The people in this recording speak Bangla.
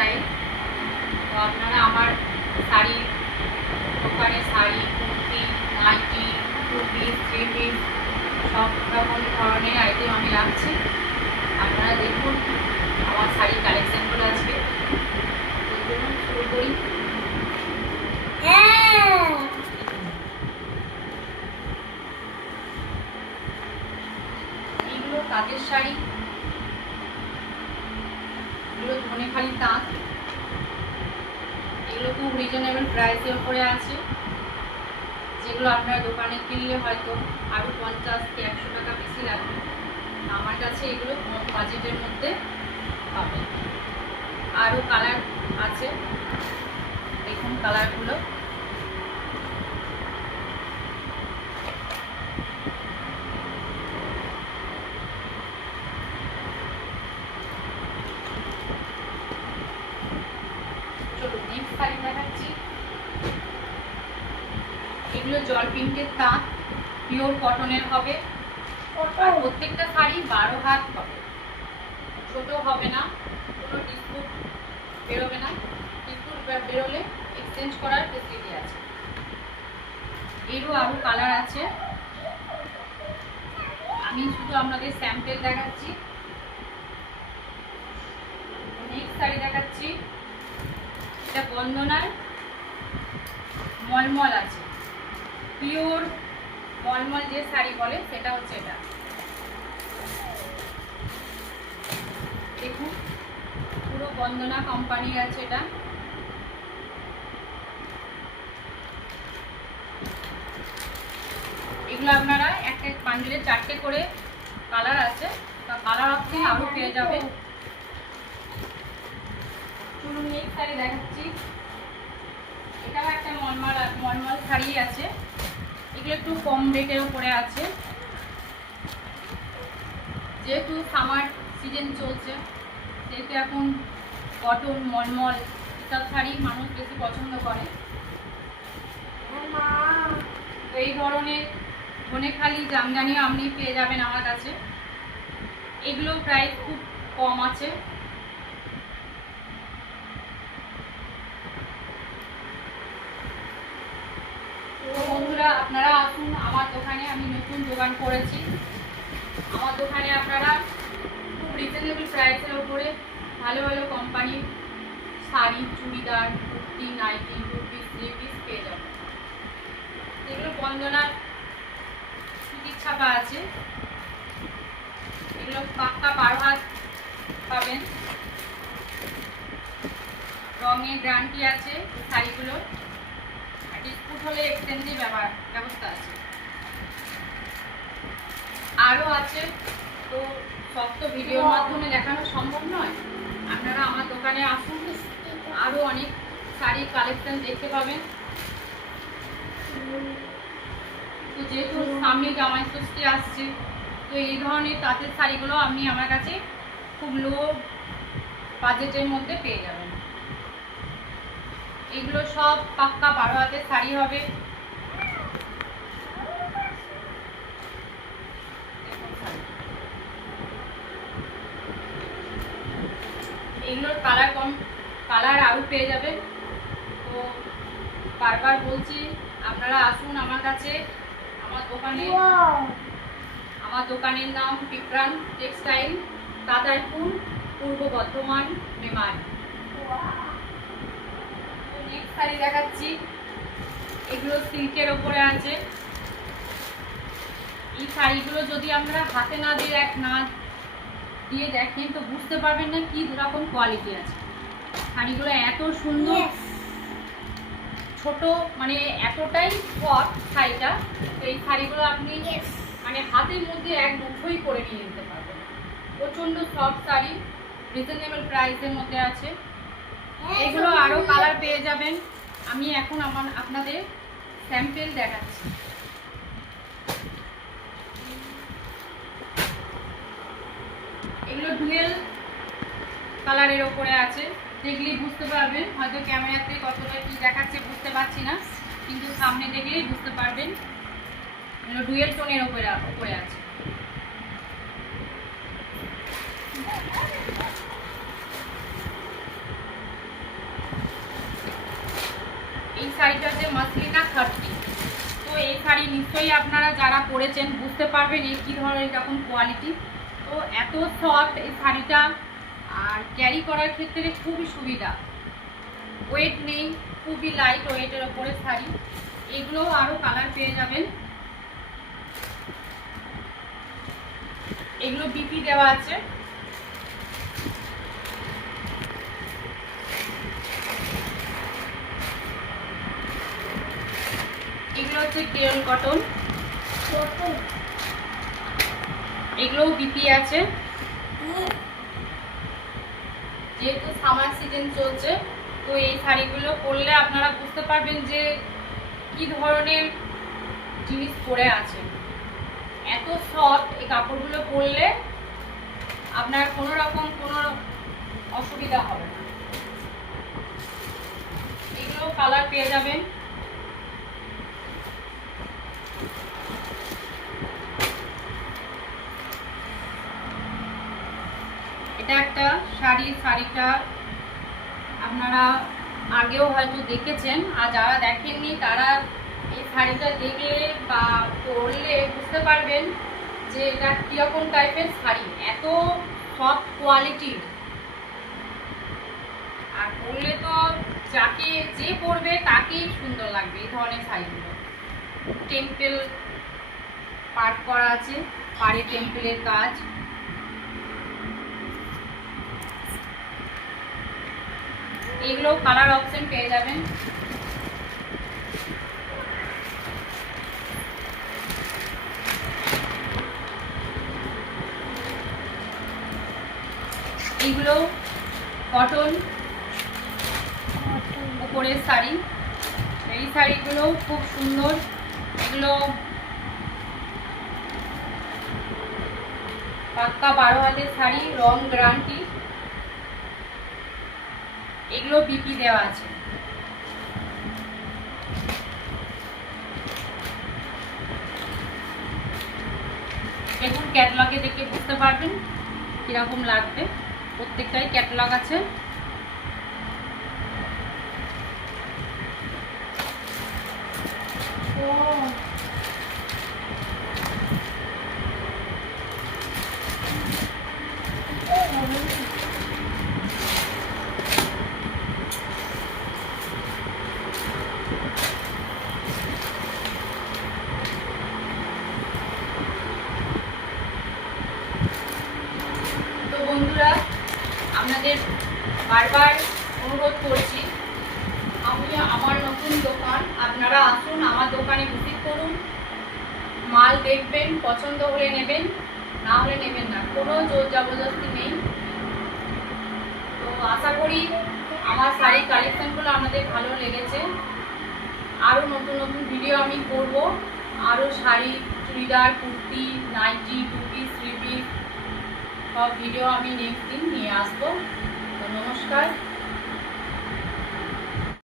টেক্সটাইল। তো আপনারা আমার শাড়ি দোকানে sari, kurti, nightie, two piece, three piece সব রকম ধরনের আইটেম আমি রাখছি। আপনারা দেখুন আমার শাড়ির কালেকশানগুলো আজকে। চলুন শুরু করি। এইগুলো তাঁতের শাড়ি, এগুলো ধনেখালি তাঁত। এগুলো খুব রিজনেবল প্রাইসের উপরে আছে, যেগুলো আপনারা দোকানে কিনলে হয়তো আরও 50 কি 100 টাকা বেশি লাগবে। আমার কাছে এগুলো কম বাজেটের মধ্যে পাবেন। আরও কালার আছে, দেখুন কালারগুলো। চলুন নেক্সট শাড়ি দেখাচ্ছি। এগুলো জল প্রিন্টের তাঁত, পিওর কটনের হবে। আর প্রত্যেকটা শাড়ি 12 হাত হবে, ছোট হবে না, কোনো ডিসপুট বেরোবে না। ডিসপুট বেরোলে এক্সচেঞ্জ করার ফেসিলিটি আছে। এরও আরও কালার আছে, আমি শুধু আপনাদের স্যাম্পেল দেখাচ্ছি। নেক্সট শাড়ি দেখাচ্ছি, এটা বন্দনার মলমল আছে, পিওর মলমল যে শাড়ি বলে সেটা হচ্ছে এটা। দেখুন পুরো বন্দনা কোম্পানির আছে এটা। এগুলো আপনারা একটা বান্ডেলে 4টে করে কালার আছে, কালার অপশন আরও পেয়ে যাবে। চলুন নেক্সট শাড়ি দেখাচ্ছি। এটাও একটা মলমল শাড়ি আছে, এগুলো একটু কম রেটের উপরে আছে। যেহেতু সামার সিজন চলছে, সেহেতু এখন কটন, মলমল এসব শাড়ি মানুষ বেশি পছন্দ করে। তো এই ধরনের ধনেখালি, জামদানি আপনি পেয়ে যাবেন আমার কাছে। এগুলো প্রাইস খুব কম আছে। তো বন্ধুরা আপনারা আসুন আমার দোকানে, আমি নতুন দোকান করেছি। আমার দোকানে আপনারা খুব রিজনেবল প্রাইসের উপরে ভালো ভালো কোম্পানির sari, churidar, kurti, nightie, two piece, three piece পেয়ে যাবেন। এগুলো বন্দনার সুতির ছাপা আছে, এগুলো পাক্কা 12 হাত পাবেন। রঙের গ্যারান্টি আছে শাড়িগুলো, আর ডিসপুট হলে এক্সচেঞ্জের ব্যবস্থা আছে। আরও আছে, তো সব তো ভিডিওর মাধ্যমে দেখানো সম্ভব নয়। আপনারা আমার দোকানে আসুন, আরও অনেক শাড়ির কালেকশন দেখতে পাবেন। তো যেহেতু সামনে জামাই ষষ্ঠী আসছে, তো এই ধরনের তাঁতের শাড়িগুলো আপনি আমার কাছে খুব লো বাজেটের মধ্যে পেয়ে যাবেন। এগুলো সব পাক্কা 12 হাতের শাড়ি হবে। এগুলোর কালার আরও পেয়ে যাবেন। তো বারবার বলছি আপনারা আসুন আমার কাছে। আমার দোকানের নাম বিক্রান্ত টেক্সটাইল, তাতারপুর, পূর্ব বর্ধমান, মেমারি। নেক্সট শাড়ি দেখাচ্ছি, এগুলো সিল্কের ওপরে আছে। এই শাড়িগুলো যদি আমরা হাতে না দিয়ে দেখেন তো বুঝতে পারবেন না কি রকম কোয়ালিটি আছে। শাড়িগুলো এত সুন্দর, ছোট, মানে এতটাই সফট শাড়িটা। তো এই শাড়িগুলো আপনি মানে হাতের মধ্যে এক মুঠোই করে নিয়ে নিতে পারবেন। প্রচণ্ড সফট শাড়ি, রিজনেবল প্রাইসের মধ্যে আছে। এগুলো আরও কালার পেয়ে যাবেন। আমি এখন আপনাদের স্যাম্পেল দেখাচ্ছি। এগুলো ডুয়েল কালারের ওপরে আছে, দেখলেই বুঝতে পারবেন। হয়তো ক্যামেরাতে কতটা কি দেখাচ্ছে বুঝতে পারছি না, কিন্তু সামনে দেখলেই বুঝতে পারবেন। এগুলো ডুয়েল টোনের ওপরে আছে। শাড়িটা হচ্ছে মাসলিনা 30। তো এই শাড়ি নিশ্চয়ই আপনারা যারা পরেছেন বুঝতে পারবেন এই কী ধরনের এরকম কোয়ালিটি। তো এত সফট এই শাড়িটা, আর ক্যারি করার ক্ষেত্রে খুবই সুবিধা, ওয়েট নেই, খুবই লাইট ওয়েটের ওপরে শাড়ি। এগুলোও আরও কালার পেয়ে যাবেন। এগুলো বিপি দেওয়া আছে। এগুলো হচ্ছে কেরল কটন, এগুলোও বিপি আছে। যেহেতু সামার সিজন চলছে, তো এই শাড়িগুলো পরলে আপনারা বুঝতে পারবেন যে কি ধরনের জিনিস পরে আছে। এত সফট এই কাপড়গুলো পরলে আপনার কোনো রকম কোনো অসুবিধা হবে না। এগুলো কালার পেয়ে যাবেন। এটা একটা শাড়ি, শাড়িটা আপনারা আগেও হয়তো দেখেছেন, আর যারা দেখেননি তারা এই শাড়িটা দেখলে বা পরলে বুঝতে পারবেন যে এটা কীরকম টাইপের শাড়ি। এত সফট কোয়ালিটির, আর পরলে তো যাকে যে পরবে তাকেই সুন্দর লাগবে এই ধরনের শাড়িগুলো। টেম্পেল পার্ট করা আছে, পাড়ে টেম্পেলের কাজ। এগুলো কালার অপশন পেয়ে যাবেন। এইগুলো কটন উপরের শাড়ি। এই শাড়িগুলো খুব সুন্দর। এগুলো পাক্কা 12 হাতের শাড়ি, রং গ্যারান্টি। এগুলো বিপি দেওয়া আছে। দেখুন ক্যাটালগে দেখে বুঝতে পারবেন কিরকম লাগবে। প্রত্যেকটাই ক্যাটালগ আছে। বন্ধুরা, আপনাদের বারবার অনুরোধ করছি, আমি আমার নতুন দোকান, আপনারা আসুন আমার দোকানে ভিজিট করুন, মাল দেখবেন, পছন্দ হলে নেবেন, না হলে নেবেন না, কোনো জোর জবরদস্তি নেই। তো আশা করি আমার শাড়ির কালেকশনগুলো আপনাদের ভালো লেগেছে। আরও নতুন নতুন ভিডিও আমি করব, আরও sari, churidar, kurti, nightie, two piece, three piece সব ভিডিও আমি নেক্সট দিন নিয়ে আসবো। তো নমস্কার।